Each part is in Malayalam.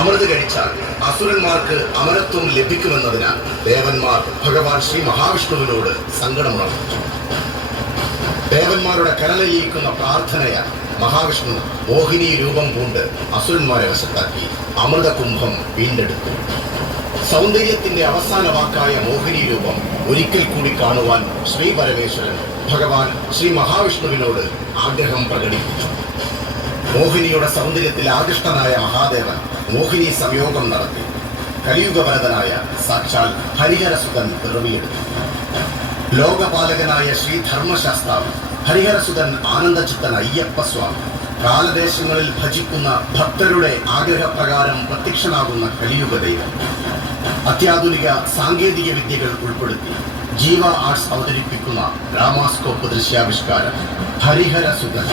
അമൃത് കഴിച്ചാൽ അസുരന്മാർക്ക് അമരത്വം ലഭിക്കുമെന്നതിനാൽ ദേവന്മാർ ഭഗവാൻ ശ്രീ മഹാവിഷ്ണുവിനോട് സങ്കടമുണർന്നു. ദേവന്മാരുടെ കരളലിയിക്കുന്ന പ്രാർത്ഥനയാൽ മഹാവിഷ്ണു മോഹിനി രൂപം പൂണ്ട് അസുരന്മാരെ വശത്താക്കി അമൃതകുംഭം വീണ്ടെടുത്തു. സൗന്ദര്യത്തിന്റെ അവസാന വാക്കായ മോഹിനി രൂപം ഒരിക്കൽ കൂടി കാണുവാൻ ശ്രീ പരമേശ്വരൻ ഭഗവാൻ ശ്രീ മഹാവിഷ്ണുവിനോട് ആഗ്രഹം പ്രകടിപ്പിച്ചു. മോഹിനിയുടെ സൗന്ദര്യത്തിൽ ആകൃഷ്ടനായ മഹാദേവൻ മോഹിനി സംയോഗം നടത്തി കലിയുഗവരതനായ സാക്ഷാൽ ഹരിഹരസുതൻ പിറവിയെടുത്തു. ലോകപാലകനായ ശ്രീ ധർമ്മശാസ്താവ് ഹരിഹരസുതൻ ആനന്ദചിത്തൻ അയ്യപ്പസ്വാമി കാലദേശങ്ങളിൽ ഭജിക്കുന്ന ഭക്തരുടെ ആഗ്രഹപ്രകാരം പ്രത്യക്ഷനാകുന്ന കലിയുഗ ദൈവം അത്യാധുനിക സാങ്കേതിക വിദ്യകൾ ഉൾപ്പെടുത്തി ജീവ ആർട്സ് അവതരിപ്പിക്കുന്ന ഡ്രാമാസ്കോപ്പ് ദൃശ്യാവിഷ്കാരം ഹരിഹരസുതൻ.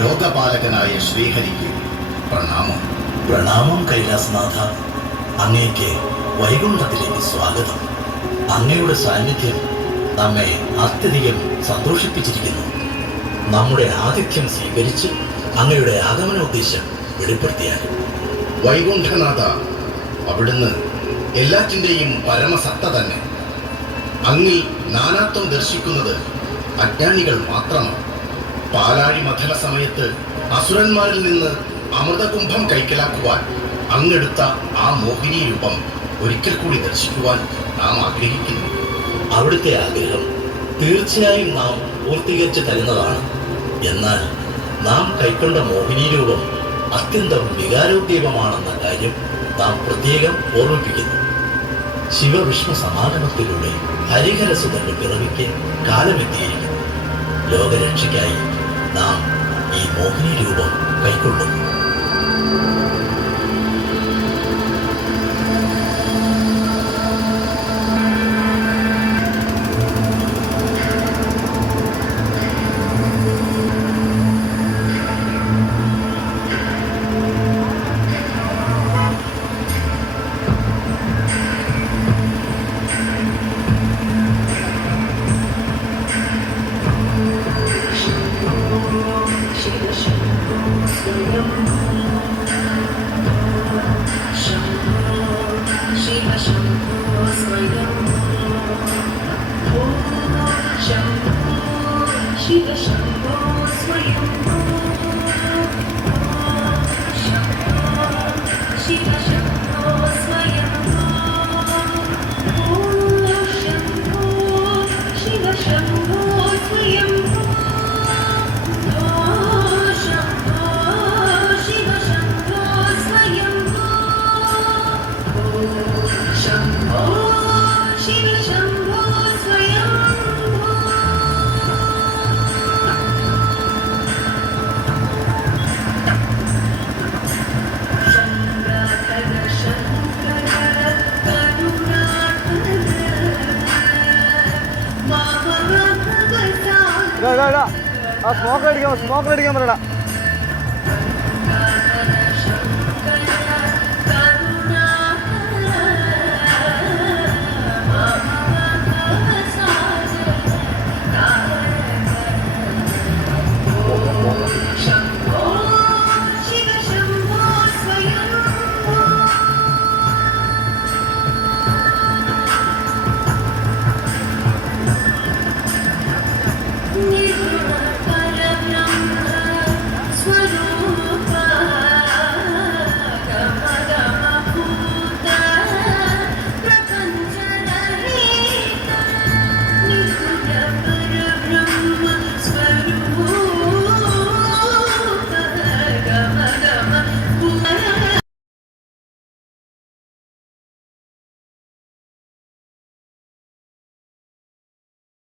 ലോകപാലകനായ ശ്രീഹരിക്ക് പ്രണാമം. പ്രണാമം കൈലാസനാഥ. അങ്ങേക്ക് വൈകുണ്ഠത്തിലേക്ക് സ്വാഗതം. അങ്ങയുടെ സാന്നിധ്യം നമ്മെ അത്യധികം സന്തോഷിപ്പിച്ചിരിക്കുന്നു. നമ്മുടെ ആതിഥ്യം സ്വീകരിച്ച് അങ്ങയുടെ ആഗമനോദ്ദേശം വെളിപ്പെടുത്തിയാലും. വൈകുണ്ഠനാഥ, അവിടുന്ന് എല്ലാറ്റിൻ്റെയും പരമസത്ത തന്നെ. അങ്ങിൽ നാനാത്വം ദർശിക്കുന്നത് അജ്ഞാനികൾ മാത്രമാണ്. പാലാഴി മഥന സമയത്ത് അസുരന്മാരിൽ നിന്ന് അമൃതകുംഭം കൈക്കലാക്കുവാൻ അങ്ങെടുത്ത ആ മോഹിനി രൂപം ഒരിക്കൽ കൂടി ദർശിക്കുവാൻ നാം ആഗ്രഹിക്കുന്നു. അവിടുത്തെ ആഗ്രഹം തീർച്ചയായും നാം പൂർത്തീകരിച്ച് തരുന്നതാണ്. എന്നാൽ നാം കൈക്കൊണ്ട മോഹിനി രൂപം അത്യന്തം വികാരോദ്ദീപമാണെന്ന കാര്യം നാം പ്രത്യേകം ഓർമ്മിപ്പിക്കുന്നു. ശിവവിഷ്ണു സമാഗമത്തിലൂടെ ഹരിഹരസുതന്റെ പിറവിക്ക് കാലമെത്തിയിരിക്കുന്നു. ലോകരക്ഷയ്ക്കായി നാം ഈ മോഹിനി രൂപം കൈക്കൊള്ളുന്നു. സ്മോക്ക് അടിക്കാൻ പറയടാ.